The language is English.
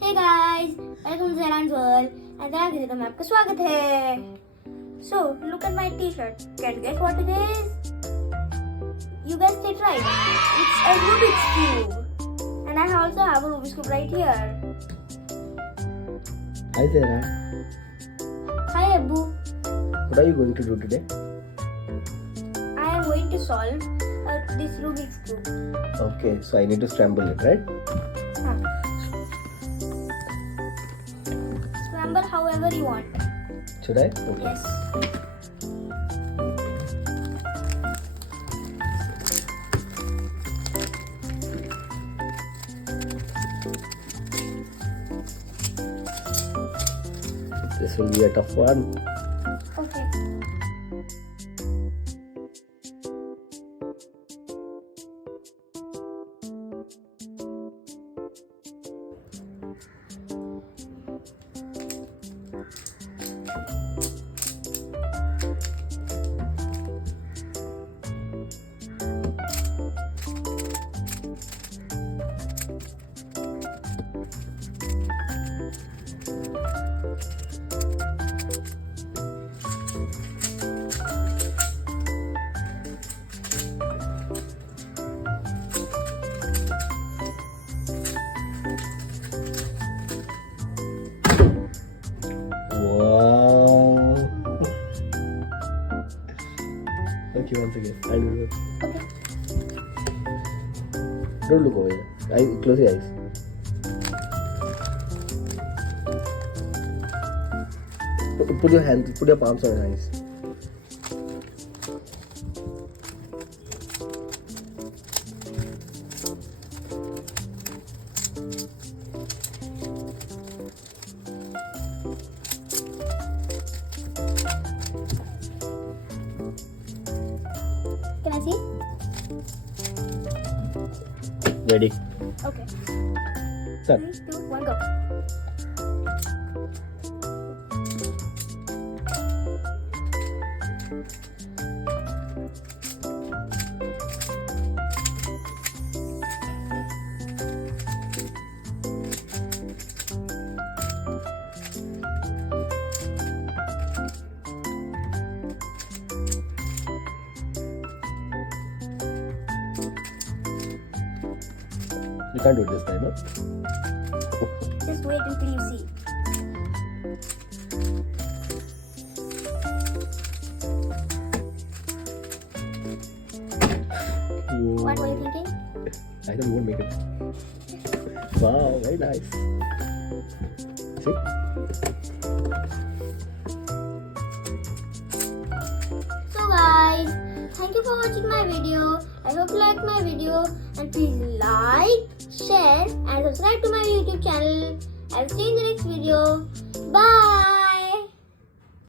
Hey guys, welcome to Zehran's world and Zehran की में आपका स्वागत है. So look at my T-shirt. Can you guess what it is? You guessed it right. It's a Rubik's cube, and I also have a Rubik's cube right here. Hi Zehran. Hi Abbu. What are you going to do today? I am going to solve this Rubik's cube. Okay, so I need to scramble it, right? Scramble however you want. Should I? Okay. Yes. This will be a tough one. Okay. Wow. Okay, once again. I'll do it. Okay. Don't look over here. Close your eyes. Put your palms on your eyes. Can I see? Ready? Okay. Start. 3, 2, 1, go. You can't do it this time, huh? Just wait until you see. What were you thinking? I don't won't make it. Wow, very nice. See? So guys, thank you for watching my video. I hope you liked my video and please like, share and subscribe to my YouTube channel. I'll see you in the next video. Bye.